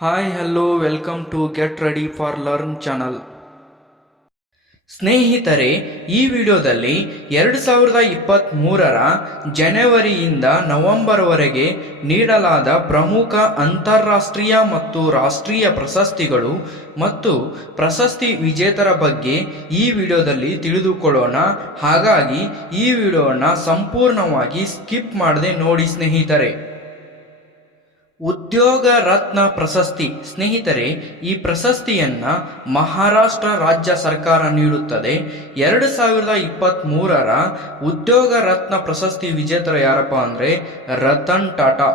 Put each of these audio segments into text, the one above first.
Hi hello welcome to get ready for learn channel. ಸ್ನೇಹಿತರೆ, ಈ ವಿಡಿಯೋದಲ್ಲಿ 2023ರ ಜನವರಿಯಿಂದ ನವೆಂಬರ್ವರೆಗೆ ನೀಡಲಾದ ಪ್ರಮುಖ ಅಂತಾರಾಷ್ಟ್ರೀಯ ಮತ್ತು ರಾಷ್ಟ್ರೀಯ ಪ್ರಶಸ್ತಿಗಳು ಮತ್ತು ಪ್ರಶಸ್ತಿ ವಿಜೇತರ ಬಗ್ಗೆ ಈ ವಿಡಿಯೋದಲ್ಲಿ ತಿಳಿದುಕೊಳ್ಳೋಣ. ಹಾಗಾಗಿ ಈ ವಿಡಿಯೋವನ್ನು ಸಂಪೂರ್ಣವಾಗಿ ಸ್ಕಿಪ್ ಮಾಡದೆ ನೋಡಿ ಸ್ನೇಹಿತರೆ. ಉದ್ಯೋಗ ರತ್ನ ಪ್ರಶಸ್ತಿ. ಸ್ನೇಹಿತರೆ, ಈ ಪ್ರಶಸ್ತಿಯನ್ನ ಮಹಾರಾಷ್ಟ್ರ ರಾಜ್ಯ ಸರ್ಕಾರ ನೀಡುತ್ತದೆ. 2023ರ ಉದ್ಯೋಗ ರತ್ನ ಪ್ರಶಸ್ತಿ ವಿಜೇತರು ಯಾರಪ್ಪ ಅಂದರೆ ರತನ್ ಟಾಟಾ.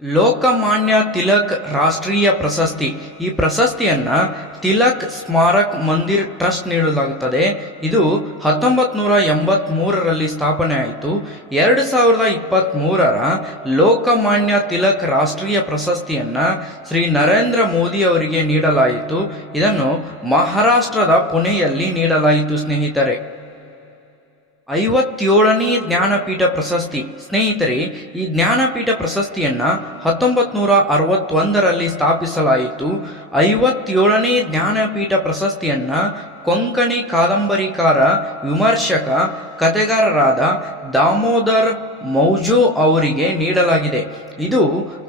ಲೋಕಮಾನ್ಯ ತಿಲಕ್ ರಾಷ್ಟ್ರೀಯ ಪ್ರಶಸ್ತಿ. ಈ ಪ್ರಶಸ್ತಿಯನ್ನ ತಿಲಕ್ ಸ್ಮಾರಕ್ ಮಂದಿರ್ ಟ್ರಸ್ಟ್ ನೀಡಲಾಗುತ್ತದೆ. ಇದು 1983ರಲ್ಲಿ ಸ್ಥಾಪನೆ ಆಯಿತು. 2023ರ ಲೋಕಮಾನ್ಯ ತಿಲಕ್ ರಾಷ್ಟ್ರೀಯ ಪ್ರಶಸ್ತಿಯನ್ನ ಶ್ರೀ ನರೇಂದ್ರ ಮೋದಿ ಅವರಿಗೆ ನೀಡಲಾಯಿತು. ಇದನ್ನು ಮಹಾರಾಷ್ಟ್ರದ ಪುಣೆಯಲ್ಲಿ ನೀಡಲಾಯಿತು ಸ್ನೇಹಿತರೆ. 57ನೇ ಜ್ಞಾನಪೀಠ ಪ್ರಶಸ್ತಿ. ಸ್ನೇಹಿತರೆ, ಈ ಜ್ಞಾನಪೀಠ ಪ್ರಶಸ್ತಿಯನ್ನ 1961ರಲ್ಲಿ ಸ್ಥಾಪಿಸಲಾಯಿತು. 57ನೇ ಜ್ಞಾನಪೀಠ ಪ್ರಶಸ್ತಿಯನ್ನ ಕೊಂಕಣಿ ಕಾದಂಬರಿಕಾರ, ವಿಮರ್ಶಕ, ಕಥೆಗಾರರಾದ ದಾಮೋದರ್ ಮೌಜೋ ಅವರಿಗೆ ನೀಡಲಾಗಿದೆ. ಇದು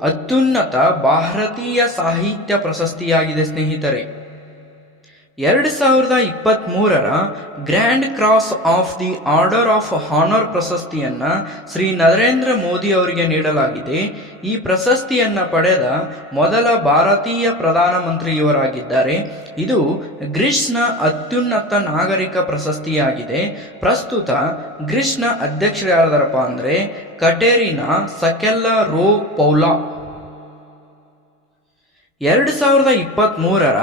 ಅತ್ಯುನ್ನತ ಭಾರತೀಯ ಸಾಹಿತ್ಯ ಪ್ರಶಸ್ತಿಯಾಗಿದೆ ಸ್ನೇಹಿತರೆ. 2023ರ grand cross of the order of honour ಪ್ರಶಸ್ತಿಯನ್ನ ಶ್ರೀ ನರೇಂದ್ರ ಮೋದಿ ಅವರಿಗೆ ನೀಡಲಾಗಿದೆ. ಈ ಪ್ರಶಸ್ತಿಯನ್ನ ಪಡೆದ ಮೊದಲ ಭಾರತೀಯ ಪ್ರಧಾನಮಂತ್ರಿಯವರಾಗಿದ್ದಾರೆ. ಇದು ಗ್ರೀಸ್ನ ಅತ್ಯುನ್ನತ ನಾಗರಿಕ ಪ್ರಶಸ್ತಿಯಾಗಿದೆ. ಪ್ರಸ್ತುತ ಗ್ರೀಸ್ನ ಅಧ್ಯಕ್ಷರು ಯಾರದಾರಪ್ಪ ಅಂದರೆ ಕಟೇರಿನಾ ಸಕೆಲ್ಲರೋಪೌಲಾ. 2023ರ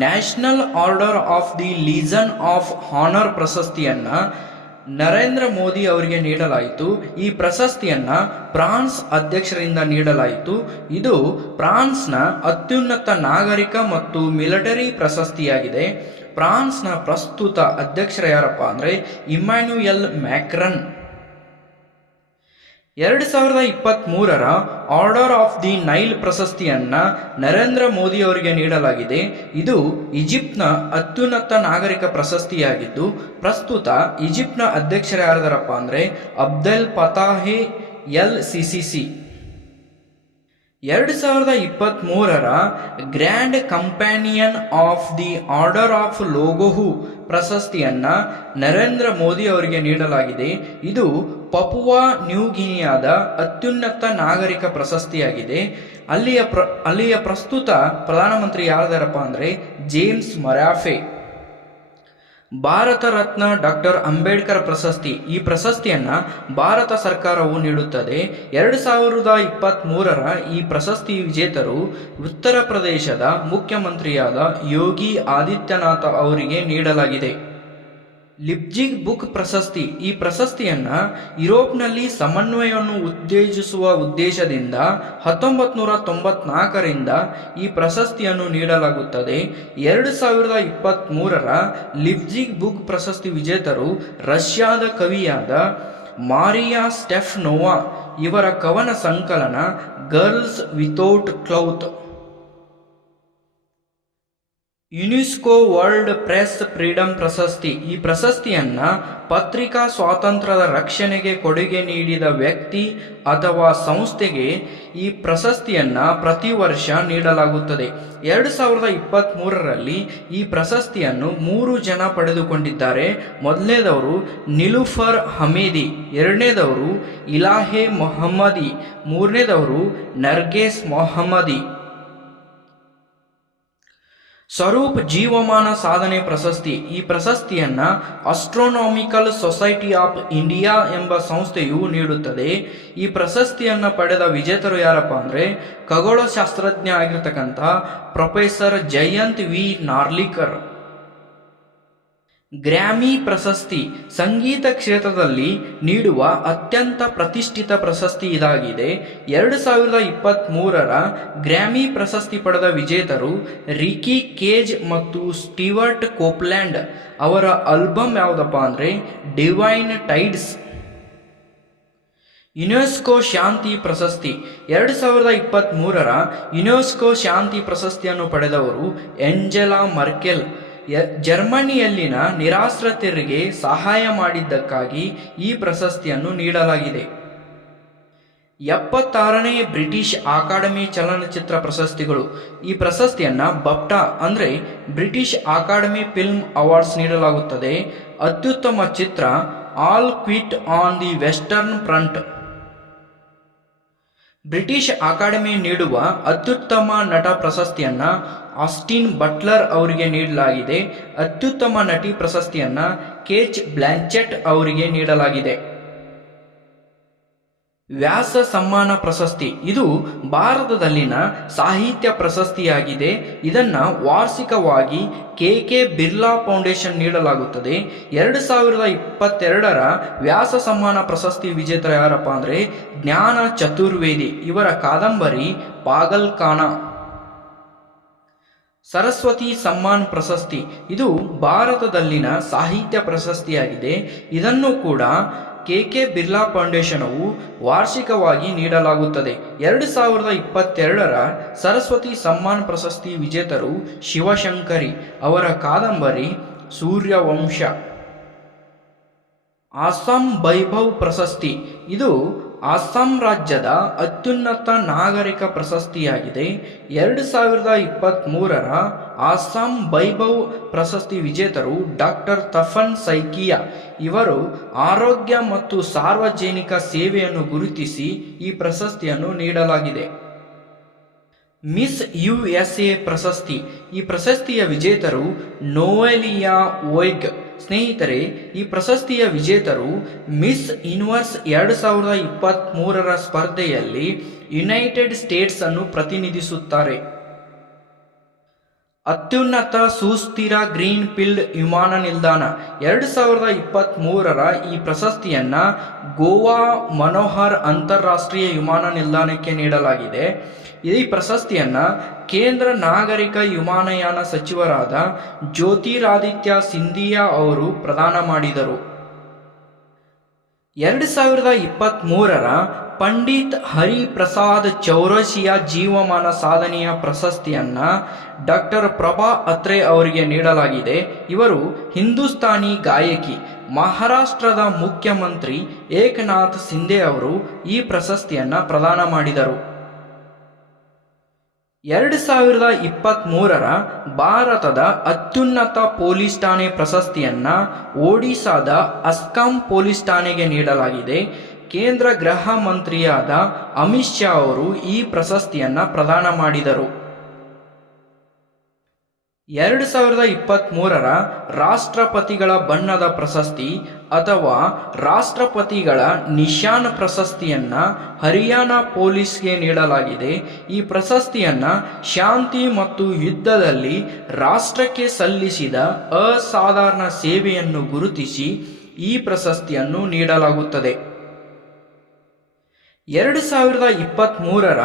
national order of the legion of honour ಪ್ರಶಸ್ತಿಯನ್ನ ನರೇಂದ್ರ ಮೋದಿ ಅವರಿಗೆ ನೀಡಲಾಯಿತು. ಈ ಪ್ರಶಸ್ತಿಯನ್ನ ಫ್ರಾನ್ಸ್ ಅಧ್ಯಕ್ಷರಿಂದ ನೀಡಲಾಯಿತು. ಇದು ಫ್ರಾನ್ಸ್ನ ಅತ್ಯುನ್ನತ ನಾಗರಿಕ ಮತ್ತು ಮಿಲಿಟರಿ ಪ್ರಶಸ್ತಿಯಾಗಿದೆ. ಫ್ರಾನ್ಸ್ನ ಪ್ರಸ್ತುತ ಅಧ್ಯಕ್ಷರು ಯಾರಪ್ಪ ಅಂದರೆ ಇಮ್ಯಾನ್ಯುಯಲ್ ಮ್ಯಾಕ್ರನ್. 2023ರ ಆರ್ಡರ್ ಆಫ್ ದಿ ನೈಲ್ ಪ್ರಶಸ್ತಿಯನ್ನ ನರೇಂದ್ರ ಮೋದಿ ಅವರಿಗೆ ನೀಡಲಾಗಿದೆ. ಇದು ಈಜಿಪ್ಟ್ನ ಅತ್ಯುನ್ನತ ನಾಗರಿಕ ಪ್ರಶಸ್ತಿಯಾಗಿದ್ದು, ಪ್ರಸ್ತುತ ಈಜಿಪ್ಟ್ನ ಅಧ್ಯಕ್ಷರು ಯಾರದಾರಪ್ಪ ಅಂದರೆ ಅಬ್ದೆಲ್ ಫತಾಹ್ ಎಲ್ ಸಿಸಿ. 2023ರ grand companion of the order of Logohu ಪ್ರಶಸ್ತಿಯನ್ನ ನರೇಂದ್ರ ಮೋದಿ ಅವರಿಗೆ ನೀಡಲಾಗಿದೆ. ಇದು ಪಪುವಾ ನ್ಯೂ ಗಿನಿಯಾದ ಅತ್ಯುನ್ನತ ನಾಗರಿಕ ಪ್ರಶಸ್ತಿಯಾಗಿದೆ. ಅಲ್ಲಿಯ ಪ್ರಸ್ತುತ ಪ್ರಧಾನಮಂತ್ರಿ ಯಾರದಾರಪ್ಪ ಅಂದರೆ ಜೇಮ್ಸ್ ಮರಾಫೆ. ಭಾರತ ರತ್ನ ಡಾಕ್ಟರ್ ಅಂಬೇಡ್ಕರ್ ಪ್ರಶಸ್ತಿ. ಈ ಪ್ರಶಸ್ತಿಯನ್ನ ಭಾರತ ಸರ್ಕಾರವು ನೀಡುತ್ತದೆ. 2023ರ ಈ ಪ್ರಶಸ್ತಿ ವಿಜೇತರು ಉತ್ತರ ಪ್ರದೇಶದ ಮುಖ್ಯಮಂತ್ರಿಯಾದ ಯೋಗಿ ಆದಿತ್ಯನಾಥ್ ಅವರಿಗೆ ನೀಡಲಾಗಿದೆ. ಲಿಪ್ಜಿಗ್ ಬುಕ್ ಪ್ರಶಸ್ತಿ. ಈ ಪ್ರಶಸ್ತಿಯನ್ನ ಯುರೋಪ್ನಲ್ಲಿ ಸಮನ್ವಯವನ್ನು ಉತ್ತೇಜಿಸುವ ಉದ್ದೇಶದಿಂದ 1994ರಿಂದ ಈ ಪ್ರಶಸ್ತಿಯನ್ನು ನೀಡಲಾಗುತ್ತದೆ. 2023ರ ಲಿಪ್ಜಿಗ್ ಬುಕ್ ಪ್ರಶಸ್ತಿ ವಿಜೇತರು ರಷ್ಯಾದ ಕವಿಯಾದ ಮಾರಿಯಾ ಸ್ಟೆಫನೋವಾ. ಇವರ ಕವನ ಸಂಕಲನ girls without cloth. UNESCO world press freedom ಪ್ರಶಸ್ತಿ. ಈ ಪ್ರಶಸ್ತಿಯನ್ನ ಪತ್ರಿಕಾ ಸ್ವಾತಂತ್ರ್ಯದ ರಕ್ಷಣೆಗೆ ಕೊಡುಗೆ ನೀಡಿದ ವ್ಯಕ್ತಿ ಅಥವಾ ಸಂಸ್ಥೆಗೆ ಈ ಪ್ರಶಸ್ತಿಯನ್ನ ಪ್ರತಿ ವರ್ಷ ನೀಡಲಾಗುತ್ತದೆ. 2023ರಲ್ಲಿ ಈ ಪ್ರಶಸ್ತಿಯನ್ನು 3 ಜನ ಪಡೆದುಕೊಂಡಿದ್ದಾರೆ. ಮೊದಲನೇದವರು ನಿಲುಫರ್ ಹಮೇದಿ, ಎರಡನೇದವರು ಇಲಾಹೆ ಮೊಹಮ್ಮದಿ, ಮೂರನೇದವರು ನರ್ಗೇಸ್ ಮೊಹಮ್ಮದಿ. ಸ್ವರೂಪ್ ಜೀವಮಾನ ಸಾಧನೆ ಪ್ರಶಸ್ತಿ. ಈ ಪ್ರಶಸ್ತಿಯನ್ನ ಆಸ್ಟ್ರೋನಾಮಿಕಲ್ ಸೊಸೈಟಿ ಆಫ್ ಇಂಡಿಯಾ ಎಂಬ ಸಂಸ್ಥೆಯು ನೀಡುತ್ತದೆ. ಈ ಪ್ರಶಸ್ತಿಯನ್ನ ಪಡೆದ ವಿಜೇತರು ಯಾರಪ್ಪ ಅಂದರೆ ಖಗೋಳಶಾಸ್ತ್ರಜ್ಞ ಆಗಿರ್ತಕ್ಕಂಥ ಪ್ರೊಫೆಸರ್ ಜಯಂತ್ ವಿ ನಾರ್ಲಿಕರ್. ಗ್ರ್ಯಾಮಿ ಪ್ರಶಸ್ತಿ. ಸಂಗೀತ ಕ್ಷೇತ್ರದಲ್ಲಿ ನೀಡುವ ಅತ್ಯಂತ ಪ್ರತಿಷ್ಠಿತ ಪ್ರಶಸ್ತಿ ಇದಾಗಿದೆ. 2023ರ ಗ್ರ್ಯಾಮಿ ಪ್ರಶಸ್ತಿ ಪಡೆದ ವಿಜೇತರು ರಿಕಿ ಕೇಜ್ ಮತ್ತು ಸ್ಟೀವರ್ಟ್ ಕೋಪ್ಲ್ಯಾಂಡ್. ಅವರ ಆಲ್ಬಮ್ ಯಾವುದಪ್ಪ ಅಂದರೆ ಡಿವೈನ್ ಟೈಡ್ಸ್. ಯುನೆಸ್ಕೋ ಶಾಂತಿ ಪ್ರಶಸ್ತಿ 2023ರ ಯುನೆಸ್ಕೋ ಶಾಂತಿ ಪ್ರಶಸ್ತಿಯನ್ನು ಪಡೆದವರು ಏಂಜೆಲಾ ಮರ್ಕೆಲ್. ಜರ್ಮನಿಯಲ್ಲಿನ ನಿರಾಶ್ರಿತರಿಗೆ ಸಹಾಯ ಮಾಡಿದ್ದಕ್ಕಾಗಿ ಈ ಪ್ರಶಸ್ತಿಯನ್ನು ನೀಡಲಾಗಿದೆ. 76ನೇ ಬ್ರಿಟಿಷ್ ಅಕಾಡೆಮಿ ಚಲನಚಿತ್ರ ಪ್ರಶಸ್ತಿಗಳು. ಈ ಪ್ರಶಸ್ತಿಯನ್ನು ಬಫ್ಟಾ ಅಂದರೆ ಬ್ರಿಟಿಷ್ ಅಕಾಡೆಮಿ ಫಿಲ್ಮ್ ಅವಾರ್ಡ್ಸ್ ನೀಡಲಾಗುತ್ತದೆ. ಅತ್ಯುತ್ತಮ ಚಿತ್ರ all quiet on the western front. British academy ನೀಡುವ ಅತ್ಯುತ್ತಮ ನಟ ಪ್ರಶಸ್ತಿಯನ್ನು ಆಸ್ಟಿನ್ ಬಟ್ಲರ್ ಅವರಿಗೆ ನೀಡಲಾಗಿದೆ. ಅತ್ಯುತ್ತಮ ನಟಿ ಪ್ರಶಸ್ತಿಯನ್ನು ಕೇಟ್ ಬ್ಲಾಂಚೆಟ್ ಅವರಿಗೆ ನೀಡಲಾಗಿದೆ. ವ್ಯಾಸ ಸಮ್ಮಾನ ಪ್ರಶಸ್ತಿ ಇದು ಭಾರತದಲ್ಲಿನ ಸಾಹಿತ್ಯ ಪ್ರಶಸ್ತಿಯಾಗಿದೆ. ಇದನ್ನು ವಾರ್ಷಿಕವಾಗಿ ಕೆ ಬಿರ್ಲಾ ಫೌಂಡೇಶನ್ ನೀಡಲಾಗುತ್ತದೆ. 2022ರ ವ್ಯಾಸ ಸಮ್ಮಾನ ಪ್ರಶಸ್ತಿ ವಿಜೇತರು ಯಾರಪ್ಪ ಅಂದರೆ ಜ್ಞಾನ ಚತುರ್ವೇದಿ. ಇವರ ಕಾದಂಬರಿ ಪಾಗಲ್ಖಾನ. ಸರಸ್ವತಿ ಸಮ್ಮಾನ್ ಪ್ರಶಸ್ತಿ ಇದು ಭಾರತದಲ್ಲಿನ ಸಾಹಿತ್ಯ ಪ್ರಶಸ್ತಿಯಾಗಿದೆ. ಇದನ್ನು ಕೂಡ ಕೆ ಬಿರ್ಲಾ ಫೌಂಡೇಶನವು ವಾರ್ಷಿಕವಾಗಿ ನೀಡಲಾಗುತ್ತದೆ. 2022ರ ಸರಸ್ವತಿ ಸಮ್ಮಾನ್ ಪ್ರಶಸ್ತಿ ವಿಜೇತರು ಶಿವಶಂಕರಿ. ಅವರ ಕಾದಂಬರಿ ಸೂರ್ಯವಂಶ. ಅಸ್ಸಾಂ ವೈಭವ್ ಪ್ರಶಸ್ತಿ ಇದು ಅಸ್ಸಾಂ ರಾಜ್ಯದ ಅತ್ಯುನ್ನತ ನಾಗರಿಕ ಪ್ರಶಸ್ತಿಯಾಗಿದೆ. 2023ರ ಅಸ್ಸಾಂ ವೈಭವ್ ಪ್ರಶಸ್ತಿ ವಿಜೇತರು ಡಾಕ್ಟರ್ ತಫನ್ ಸೈಕಿಯಾ. ಇವರು ಆರೋಗ್ಯ ಮತ್ತು ಸಾರ್ವಜನಿಕ ಸೇವೆಯನ್ನು ಗುರುತಿಸಿ ಈ ಪ್ರಶಸ್ತಿಯನ್ನು ನೀಡಲಾಗಿದೆ. ಮಿಸ್ USA ಪ್ರಶಸ್ತಿ. ಈ ಪ್ರಶಸ್ತಿಯ ವಿಜೇತರು ನೋವೆಲಿಯಾ ವೋಯ್ಗ್. ಸ್ನೇಹಿತರೆ, ಈ ಪ್ರಶಸ್ತಿಯ ವಿಜೇತರು ಮಿಸ್ ಯೂನಿವರ್ಸ್ 2023ರ ಸ್ಪರ್ಧೆಯಲ್ಲಿ ಯುನೈಟೆಡ್ ಸ್ಟೇಟ್ಸ್ ಅನ್ನು ಪ್ರತಿನಿಧಿಸುತ್ತಾರೆ. ಅತ್ಯುನ್ನತ ಸುಸ್ಥಿರ ಗ್ರೀನ್ ಫೀಲ್ಡ್ ವಿಮಾನ ನಿಲ್ದಾಣ. 2023ರ ಈ ಪ್ರಶಸ್ತಿಯನ್ನು ಗೋವಾ ಮನೋಹರ್ ಅಂತಾರಾಷ್ಟ್ರೀಯ ವಿಮಾನ ನಿಲ್ದಾಣಕ್ಕೆ ನೀಡಲಾಗಿದೆ. ಈ ಪ್ರಶಸ್ತಿಯನ್ನು ಕೇಂದ್ರ ನಾಗರಿಕ ವಿಮಾನಯಾನ ಸಚಿವರಾದ ಜ್ಯೋತಿರಾದಿತ್ಯ ಸಿಂಧಿಯಾ ಅವರು ಪ್ರದಾನ ಮಾಡಿದರು. 2023ರ ಪಂಡಿತ್ ಹರಿಪ್ರಸಾದ್ ಚೌರಸಿಯಾ ಜೀವಮಾನ ಸಾಧನೆಯ ಪ್ರಶಸ್ತಿಯನ್ನು ಡಾಕ್ಟರ್ ಪ್ರಭಾ ಅತ್ರೆ ಅವರಿಗೆ ನೀಡಲಾಗಿದೆ. ಇವರು ಹಿಂದೂಸ್ತಾನಿ ಗಾಯಕಿ. ಮಹಾರಾಷ್ಟ್ರದ ಮುಖ್ಯಮಂತ್ರಿ ಏಕನಾಥ್ ಶಿಂದೆ ಅವರು ಈ ಪ್ರಶಸ್ತಿಯನ್ನು ಪ್ರದಾನ ಮಾಡಿದರು. 2023ರ ಭಾರತದ ಅತ್ಯುನ್ನತ ಪೊಲೀಸ್ ಠಾಣೆ ಪ್ರಶಸ್ತಿಯನ್ನು ಒಡಿಶಾದ ಅಸ್ಸಾಂ ಪೊಲೀಸ್ ಠಾಣೆಗೆ ನೀಡಲಾಗಿದೆ. ಕೇಂದ್ರ ಗೃಹ ಮಂತ್ರಿಯಾದ ಅಮಿತ್ ಶಾ ಅವರು ಈ ಪ್ರಶಸ್ತಿಯನ್ನು ಪ್ರದಾನ ಮಾಡಿದರು. 2023ರ ರಾಷ್ಟ್ರಪತಿಗಳ ಬಣ್ಣದ ಪ್ರಶಸ್ತಿ ಅಥವಾ ರಾಷ್ಟ್ರಪತಿಗಳ ನಿಶಾನ್ ಪ್ರಶಸ್ತಿಯನ್ನು ಹರಿಯಾಣ ಪೊಲೀಸ್ಗೆ ನೀಡಲಾಗಿದೆ. ಈ ಪ್ರಶಸ್ತಿಯನ್ನು ಶಾಂತಿ ಮತ್ತು ಯುದ್ಧದಲ್ಲಿ ರಾಷ್ಟ್ರಕ್ಕೆ ಸಲ್ಲಿಸಿದ ಅಸಾಧಾರಣ ಸೇವೆಯನ್ನು ಗುರುತಿಸಿ ಈ ಪ್ರಶಸ್ತಿಯನ್ನು ನೀಡಲಾಗುತ್ತದೆ. 2023ರ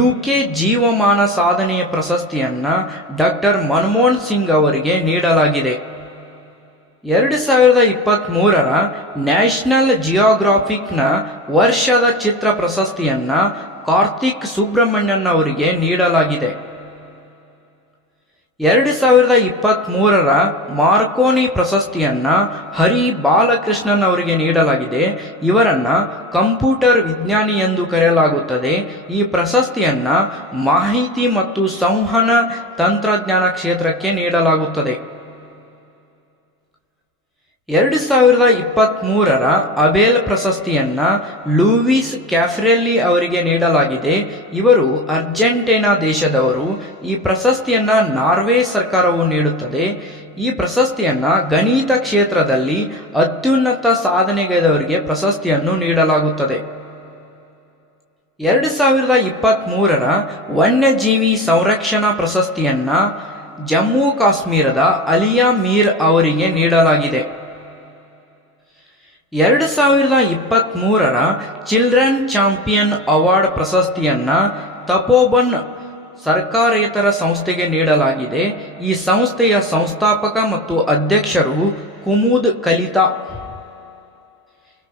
UK ಜೀವಮಾನ ಸಾಧನೆಯ ಪ್ರಶಸ್ತಿಯನ್ನು ಡಾಕ್ಟರ್ ಮನಮೋಹನ್ ಸಿಂಗ್ ಅವರಿಗೆ ನೀಡಲಾಗಿದೆ. 2023ರ ನ್ಯಾಷನಲ್ ಜಿಯೋಗ್ರಾಫಿಕ್ನ ವರ್ಷದ ಚಿತ್ರ ಪ್ರಶಸ್ತಿಯನ್ನು ಕಾರ್ತಿಕ್ ಸುಬ್ರಹ್ಮಣ್ಯನ್ ಅವರಿಗೆ ನೀಡಲಾಗಿದೆ. 2023ರ ಮಾರ್ಕೋನಿ ಪ್ರಶಸ್ತಿಯನ್ನು ಹರಿ ಬಾಲಕೃಷ್ಣನ್ ಅವರಿಗೆ ನೀಡಲಾಗಿದೆ. ಇವರನ್ನು ಕಂಪ್ಯೂಟರ್ ವಿಜ್ಞಾನಿ ಎಂದು ಕರೆಯಲಾಗುತ್ತದೆ. ಈ ಪ್ರಶಸ್ತಿಯನ್ನು ಮಾಹಿತಿ ಮತ್ತು ಸಂವಹನ ತಂತ್ರಜ್ಞಾನ ಕ್ಷೇತ್ರಕ್ಕೆ ನೀಡಲಾಗುತ್ತದೆ. 2023ರ ಅಬೆಲ್ ಪ್ರಶಸ್ತಿಯನ್ನು ಲೂಯಿಸ್ ಕ್ಯಾಫ್ರೆಲ್ಲಿ ಅವರಿಗೆ ನೀಡಲಾಗಿದೆ. ಇವರು ಅರ್ಜೆಂಟೀನಾ ದೇಶದವರು. ಈ ಪ್ರಶಸ್ತಿಯನ್ನು ನಾರ್ವೆ ಸರ್ಕಾರವು ನೀಡುತ್ತದೆ. ಈ ಪ್ರಶಸ್ತಿಯನ್ನು ಗಣಿತ ಕ್ಷೇತ್ರದಲ್ಲಿ ಅತ್ಯುನ್ನತ ಸಾಧನೆಗೈದವರಿಗೆ ಪ್ರಶಸ್ತಿಯನ್ನು ನೀಡಲಾಗುತ್ತದೆ. 2023ರ ವನ್ಯಜೀವಿ ಸಂರಕ್ಷಣಾ ಪ್ರಶಸ್ತಿಯನ್ನು ಜಮ್ಮು ಕಾಶ್ಮೀರದ ಅಲಿಯಾ ಮೀರ್ ಅವರಿಗೆ ನೀಡಲಾಗಿದೆ. 2023ರ ಚಿಲ್ಡ್ರನ್ ಚಾಂಪಿಯನ್ ಅವಾರ್ಡ್ ಪ್ರಶಸ್ತಿಯನ್ನು ತಪೋಬನ್ ಸರ್ಕಾರೇತರ ಸಂಸ್ಥೆಗೆ ನೀಡಲಾಗಿದೆ. ಈ ಸಂಸ್ಥೆಯ ಸಂಸ್ಥಾಪಕ ಮತ್ತು ಅಧ್ಯಕ್ಷರು ಕುಮುದ್ ಕಲಿತಾ.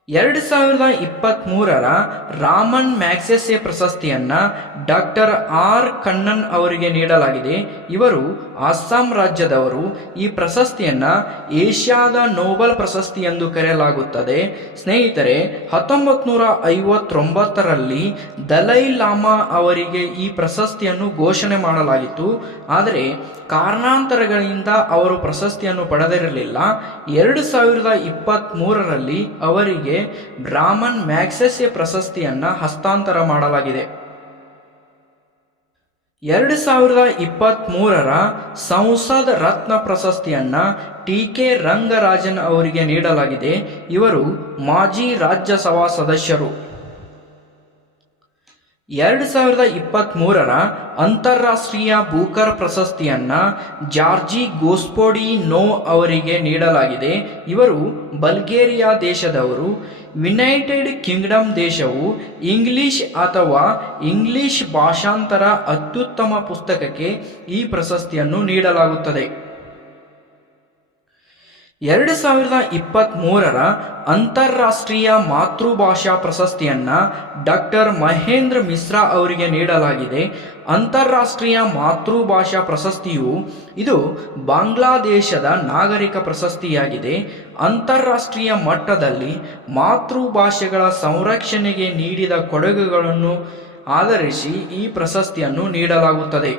2023ರ ರಾಮನ್ ಮ್ಯಾಗ್ಸೆಸೆ ಪ್ರಶಸ್ತಿಯನ್ನ ಡಾಕ್ಟರ್ ಆರ್ ಕಣ್ಣನ್ ಅವರಿಗೆ ನೀಡಲಾಗಿದೆ. ಇವರು ಅಸ್ಸಾಂ ರಾಜ್ಯದವರು. ಈ ಪ್ರಶಸ್ತಿಯನ್ನ ಏಷ್ಯಾದ ನೋಬೆಲ್ ಪ್ರಶಸ್ತಿ ಎಂದು ಕರೆಯಲಾಗುತ್ತದೆ. ಸ್ನೇಹಿತರೆ, 1959ರಲ್ಲಿ ದಲೈ ಲಾಮಾ ಅವರಿಗೆ ಈ ಪ್ರಶಸ್ತಿಯನ್ನು ಘೋಷಣೆ ಮಾಡಲಾಗಿತ್ತು. ಆದರೆ ಕಾರಣಾಂತರಗಳಿಂದ ಅವರು ಪ್ರಶಸ್ತಿಯನ್ನು ಪಡೆದಿರಲಿಲ್ಲ. 2023ರಲ್ಲಿ ಅವರಿಗೆ ರಾಮನ್ ಮ್ಯಾಗ್ಸೆಸೆ ಪ್ರಶಸ್ತಿಯನ್ನ ಹಸ್ತಾಂತರ ಮಾಡಲಾಗಿದೆ. 2023ರ ಸಂಸದ್ ರತ್ನ ಪ್ರಶಸ್ತಿಯನ್ನ ಟಿ.ಕೆ. ರಂಗರಾಜನ್ ಅವರಿಗೆ ನೀಡಲಾಗಿದೆ. ಇವರು ಮಾಜಿ ರಾಜ್ಯಸಭಾ ಸದಸ್ಯರು. 2023ರ ಅಂತಾರಾಷ್ಟ್ರೀಯ ಬೂಕರ್ ಪ್ರಶಸ್ತಿಯನ್ನ ಜಾರ್ಜಿ ಗೋಸ್ಪೋಡಿನೋ ಅವರಿಗೆ ನೀಡಲಾಗಿದೆ. ಇವರು ಬಲ್ಗೇರಿಯಾ ದೇಶದವರು. ಯುನೈಟೆಡ್ ಕಿಂಗ್ಡಮ್ ದೇಶವು ಇಂಗ್ಲಿಷ್ ಅಥವಾ ಇಂಗ್ಲಿಷ್ ಭಾಷಾಂತರ ಅತ್ಯುತ್ತಮ ಪುಸ್ತಕಕ್ಕೆ ಈ ಪ್ರಶಸ್ತಿಯನ್ನು ನೀಡಲಾಗುತ್ತದೆ. 2023ರ ಅಂತಾರಾಷ್ಟ್ರೀಯ ಮಾತೃಭಾಷಾ ಪ್ರಶಸ್ತಿಯನ್ನ ಡಾಕ್ಟರ್ ಮಹೇಂದ್ರ ಮಿಶ್ರಾ ಅವರಿಗೆ ನೀಡಲಾಗಿದೆ. ಅಂತಾರಾಷ್ಟ್ರೀಯ ಮಾತೃಭಾಷಾ ಪ್ರಶಸ್ತಿಯು ಇದು ಬಾಂಗ್ಲಾದೇಶದ ನಾಗರಿಕ ಪ್ರಶಸ್ತಿಯಾಗಿದೆ. ಅಂತಾರಾಷ್ಟ್ರೀಯ ಮಟ್ಟದಲ್ಲಿ ಮಾತೃಭಾಷೆಗಳ ಸಂರಕ್ಷಣೆಗೆ ನೀಡಿದ ಕೊಡುಗೆಗಳನ್ನು ಆಧರಿಸಿ ಈ ಪ್ರಶಸ್ತಿಯನ್ನು ನೀಡಲಾಗುತ್ತದೆ.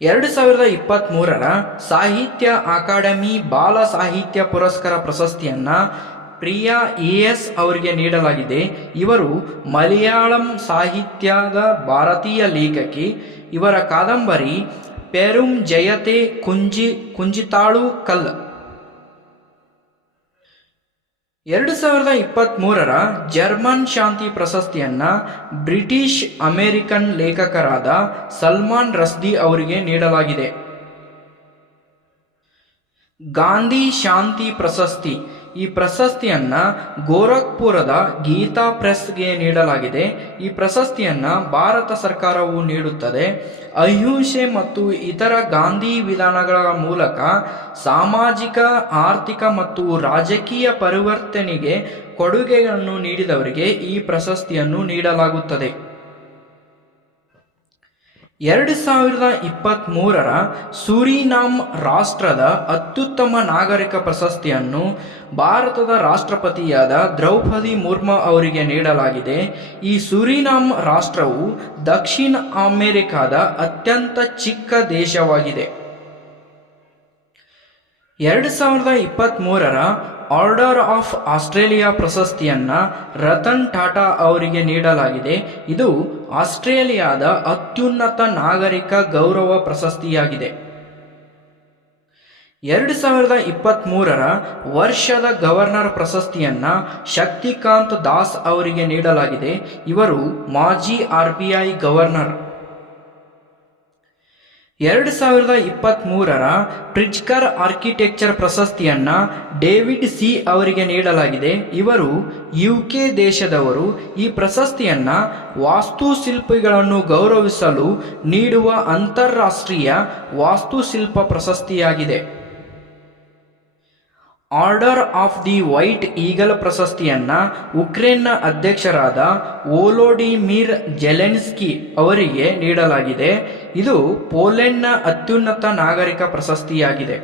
2023ರ ಸಾಹಿತ್ಯ ಅಕಾಡೆಮಿ ಬಾಲ ಸಾಹಿತ್ಯ ಪುರಸ್ಕಾರ ಪ್ರಶಸ್ತಿಯನ್ನ ಪ್ರಿಯಾ ಎ.ಎಸ್. ಅವರಿಗೆ ನೀಡಲಾಗಿದೆ. ಇವರು ಮಲಯಾಳಂ ಸಾಹಿತ್ಯದ ಭಾರತೀಯ ಲೇಖಕಿ. ಇವರ ಕಾದಂಬರಿ ಪೆರುಂ ಜಯತೆ ಕುಂಜಿತಾಳು ಕಲ್. 2023ರ ಜರ್ಮನ್ ಶಾಂತಿ ಪ್ರಶಸ್ತಿಯನ್ನ ಬ್ರಿಟಿಷ್ ಅಮೆರಿಕನ್ ಲೇಖಕರಾದ ಸಲ್ಮಾನ್ ರಶ್ದಿ ಅವರಿಗೆ ನೀಡಲಾಗಿದೆ. ಗಾಂಧಿ ಶಾಂತಿ ಪ್ರಶಸ್ತಿ ಈ ಪ್ರಶಸ್ತಿಯನ್ನ ಗೋರಖ್ಪುರದ ಗೀತಾ ಪ್ರೆಸ್ಗೆ ನೀಡಲಾಗಿದೆ. ಈ ಪ್ರಶಸ್ತಿಯನ್ನ ಭಾರತ ಸರ್ಕಾರವು ನೀಡುತ್ತದೆ. ಅಹಿಂಸೆ ಮತ್ತು ಇತರ ಗಾಂಧಿ ವಿಧಾನಗಳ ಮೂಲಕ ಸಾಮಾಜಿಕ, ಆರ್ಥಿಕ ಮತ್ತು ರಾಜಕೀಯ ಪರಿವರ್ತನೆಗೆ ಕೊಡುಗೆಗಳನ್ನು ನೀಡಿದವರಿಗೆ ಈ ಪ್ರಶಸ್ತಿಯನ್ನು ನೀಡಲಾಗುತ್ತದೆ. 2023ರ ಸುರಿನಾಮ್ ರಾಷ್ಟ್ರದ ಅತ್ಯುತ್ತಮ ನಾಗರಿಕ ಪ್ರಶಸ್ತಿಯನ್ನು ಭಾರತದ ರಾಷ್ಟ್ರಪತಿಯಾದ ದ್ರೌಪದಿ ಮುರ್ಮು ಅವರಿಗೆ ನೀಡಲಾಗಿದೆ. ಈ ಸುರಿನಾಮ್ ರಾಷ್ಟ್ರವು ದಕ್ಷಿಣ ಅಮೆರಿಕಾದ ಅತ್ಯಂತ ಚಿಕ್ಕ ದೇಶವಾಗಿದೆ. 2023ರ ಆರ್ಡರ್ ಆಫ್ ಆಸ್ಟ್ರೇಲಿಯಾ ಪ್ರಶಸ್ತಿಯನ್ನ ರತನ್ ಟಾಟಾ ಅವರಿಗೆ ನೀಡಲಾಗಿದೆ. ಇದು ಆಸ್ಟ್ರೇಲಿಯಾದ ಅತ್ಯುನ್ನತ ನಾಗರಿಕ ಗೌರವ ಪ್ರಶಸ್ತಿಯಾಗಿದೆ. 2023ರ ವರ್ಷದ ಗವರ್ನರ್ ಪ್ರಶಸ್ತಿಯನ್ನ ಶಕ್ತಿಕಾಂತ್ ದಾಸ್ ಅವರಿಗೆ ನೀಡಲಾಗಿದೆ. ಇವರು ಮಾಜಿ RBI ಗವರ್ನರ್. 2023ರ ಪ್ರಿಟ್ಜ್ಕರ್ ಆರ್ಕಿಟೆಕ್ಚರ್ ಪ್ರಶಸ್ತಿಯನ್ನ ಡೇವಿಡ್ ಸಿ ಅವರಿಗೆ ನೀಡಲಾಗಿದೆ. ಇವರು UK ದೇಶದವರು. ಈ ಪ್ರಶಸ್ತಿಯನ್ನ ವಾಸ್ತುಶಿಲ್ಪಿಗಳನ್ನು ಗೌರವಿಸಲು ನೀಡುವ ಅಂತಾರಾಷ್ಟ್ರೀಯ ವಾಸ್ತುಶಿಲ್ಪ ಪ್ರಶಸ್ತಿಯಾಗಿದೆ. Order of the white eagle ಪ್ರಶಸ್ತಿಯನ್ನ ಉಕ್ರೇನ್ನ ಅಧ್ಯಕ್ಷರಾದ ವೋಲೋಡಿಮಿರ್ ಜೆಲೆನ್ಸ್ಕಿ ಅವರಿಗೆ ನೀಡಲಾಗಿದೆ. ಇದು ಪೋಲೆಂಡ್ನ ಅತ್ಯುನ್ನತ ನಾಗರಿಕ ಪ್ರಶಸ್ತಿಯಾಗಿದೆ.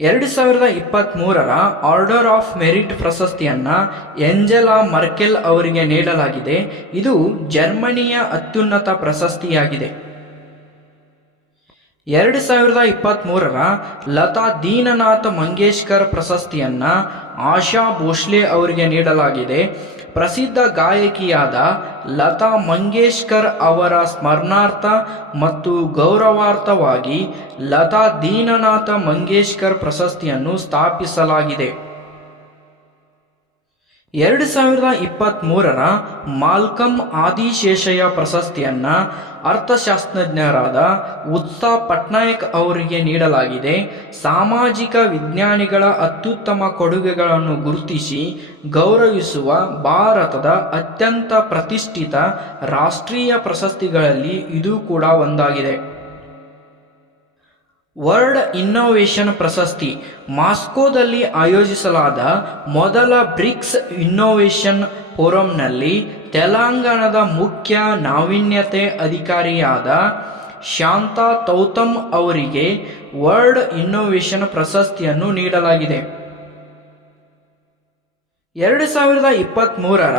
2023ರ ಆರ್ಡರ್ ಆಫ್ ಮೆರಿಟ್ ಪ್ರಶಸ್ತಿಯನ್ನ ಏಂಜೆಲಾ ಮರ್ಕೆಲ್ ಅವರಿಗೆ ನೀಡಲಾಗಿದೆ. ಇದು ಜರ್ಮನಿಯ ಅತ್ಯುನ್ನತ ಪ್ರಶಸ್ತಿಯಾಗಿದೆ. 2023ರ ಲತಾ ದೀನನಾಥ್ ಮಂಗೇಶ್ಕರ್ ಪ್ರಶಸ್ತಿಯನ್ನ ಆಶಾ ಭೋಸ್ಲೆ ಅವರಿಗೆ ನೀಡಲಾಗಿದೆ. ಪ್ರಸಿದ್ಧ ಗಾಯಕಿಯಾದ ಲತಾ ಮಂಗೇಶ್ಕರ್ ಅವರ ಸ್ಮರಣಾರ್ಥ ಮತ್ತು ಗೌರವಾರ್ಥವಾಗಿ ಲತಾ ದೀನನಾಥ ಮಂಗೇಶ್ಕರ್ ಪ್ರಶಸ್ತಿಯನ್ನು ಸ್ಥಾಪಿಸಲಾಗಿದೆ. 2023ರ ಮಾಲ್ಕಮ್ ಆದಿಶೇಷಯ್ಯ ಪ್ರಶಸ್ತಿಯನ್ನ ಅರ್ಥಶಾಸ್ತ್ರಜ್ಞರಾದ ಉತ್ಸಾ ಪಟ್ನಾಯಕ್ ಅವರಿಗೆ ನೀಡಲಾಗಿದೆ. ಸಾಮಾಜಿಕ ವಿಜ್ಞಾನಿಗಳ ಅತ್ಯುತ್ತಮ ಕೊಡುಗೆಗಳನ್ನು ಗುರುತಿಸಿ ಗೌರವಿಸುವ ಭಾರತದ ಅತ್ಯಂತ ಪ್ರತಿಷ್ಠಿತ ರಾಷ್ಟ್ರೀಯ ಪ್ರಶಸ್ತಿಗಳಲ್ಲಿ ಇದು ಕೂಡ ಒಂದಾಗಿದೆ. ವರ್ಲ್ಡ್ ಇನ್ನೋವೇಷನ್ ಪ್ರಶಸ್ತಿ ಮಾಸ್ಕೋದಲ್ಲಿ ಆಯೋಜಿಸಲಾದ ಮೊದಲ ಬ್ರಿಕ್ಸ್ ಇನ್ನೋವೇಷನ್ ಫೋರಂನಲ್ಲಿ ತೆಲಂಗಾಣದ ಮುಖ್ಯ ನಾವೀನ್ಯತೆ ಅಧಿಕಾರಿಯಾದ ಶಾಂತಾ ತೌತಮ್ ಅವರಿಗೆ ವರ್ಲ್ಡ್ ಇನ್ನೋವೇಷನ್ ಪ್ರಶಸ್ತಿಯನ್ನು ನೀಡಲಾಗಿದೆ. 2023ರ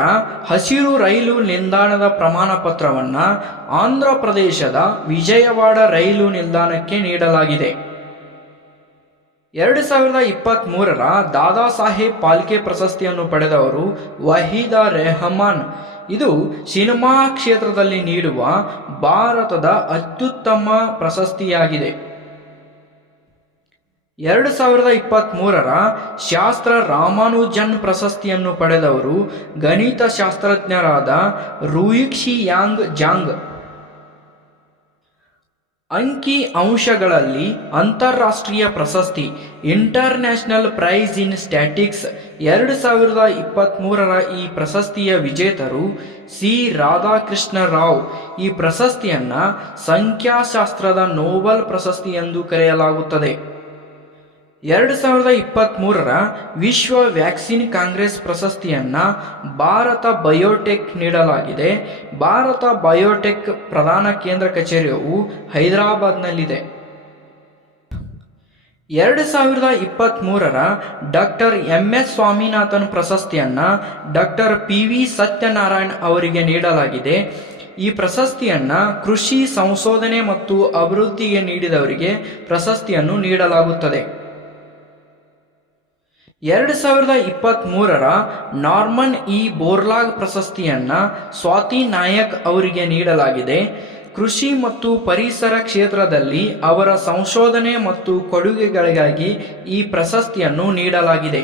ಹಸಿರು ರೈಲು ನಿಲ್ದಾಣದ ಪ್ರಮಾಣ ಪತ್ರವನ್ನು ಆಂಧ್ರ ಪ್ರದೇಶದ ವಿಜಯವಾಡ ರೈಲು ನಿಲ್ದಾಣಕ್ಕೆ ನೀಡಲಾಗಿದೆ. 2023ರ ದಾದಾ ಸಾಹೇಬ್ ಫಾಲ್ಕೆ ಪ್ರಶಸ್ತಿಯನ್ನು ಪಡೆದವರು ವಹೀದಾ ರೆಹಮಾನ್. ಇದು ಸಿನಿಮಾ ಕ್ಷೇತ್ರದಲ್ಲಿ ನೀಡುವ ಭಾರತದ ಅತ್ಯುತ್ತಮ ಪ್ರಶಸ್ತಿಯಾಗಿದೆ. 2023ರ ಶಾಸ್ತ್ರ ರಾಮಾನುಜನ್ ಪ್ರಶಸ್ತಿಯನ್ನು ಪಡೆದವರು ಗಣಿತಶಾಸ್ತ್ರಜ್ಞರಾದ ರೂಯಿಕ್ಷಿ ಯಾಂಗ್ ಜಾಂಗ್. ಅಂಕಿ ಅಂಶಗಳಲ್ಲಿ ಅಂತಾರಾಷ್ಟ್ರೀಯ ಪ್ರಶಸ್ತಿ ಇಂಟರ್ನ್ಯಾಷನಲ್ ಪ್ರೈಸ್ ಇನ್ ಸ್ಟ್ಯಾಟಿಕ್ಸ್ 2023ರ ಈ ಪ್ರಶಸ್ತಿಯ ವಿಜೇತರು ಸಿ ರಾಧಾಕೃಷ್ಣ ರಾವ್. ಈ ಪ್ರಶಸ್ತಿಯನ್ನು ಸಂಖ್ಯಾಶಾಸ್ತ್ರದ ನೋಬೆಲ್ ಪ್ರಶಸ್ತಿ ಎಂದು ಕರೆಯಲಾಗುತ್ತದೆ. 2023ರ ವಿಶ್ವ ವ್ಯಾಕ್ಸಿನ್ ಕಾಂಗ್ರೆಸ್ ಪ್ರಶಸ್ತಿಯನ್ನು ಭಾರತ ಬಯೋಟೆಕ್ ನೀಡಲಾಗಿದೆ. ಭಾರತ ಬಯೋಟೆಕ್ ಪ್ರಧಾನ ಕೇಂದ್ರ ಕಚೇರಿಯು ಹೈದರಾಬಾದ್ನಲ್ಲಿದೆ. 2023ರ ಡಾಕ್ಟರ್ MS ಸ್ವಾಮಿನಾಥನ್ ಪ್ರಶಸ್ತಿಯನ್ನು ಡಾಕ್ಟರ್ PV ಸತ್ಯನಾರಾಯಣ್ ಅವರಿಗೆ ನೀಡಲಾಗಿದೆ. ಈ ಪ್ರಶಸ್ತಿಯನ್ನು ಕೃಷಿ ಸಂಶೋಧನೆ ಮತ್ತು ಅಭಿವೃದ್ಧಿಗೆ ನೀಡಿದವರಿಗೆ ಪ್ರಶಸ್ತಿಯನ್ನು ನೀಡಲಾಗುತ್ತದೆ. 2023ರ ನಾರ್ಮನ್ ಬೋರ್ಲಾಗ್ ಪ್ರಶಸ್ತಿಯನ್ನು ಸ್ವಾತಿ ನಾಯಕ್ ಅವರಿಗೆ ನೀಡಲಾಗಿದೆ. ಕೃಷಿ ಮತ್ತು ಪರಿಸರ ಕ್ಷೇತ್ರದಲ್ಲಿ ಅವರ ಸಂಶೋಧನೆ ಮತ್ತು ಕೊಡುಗೆಗಳಿಗಾಗಿ ಈ ಪ್ರಶಸ್ತಿಯನ್ನು ನೀಡಲಾಗಿದೆ.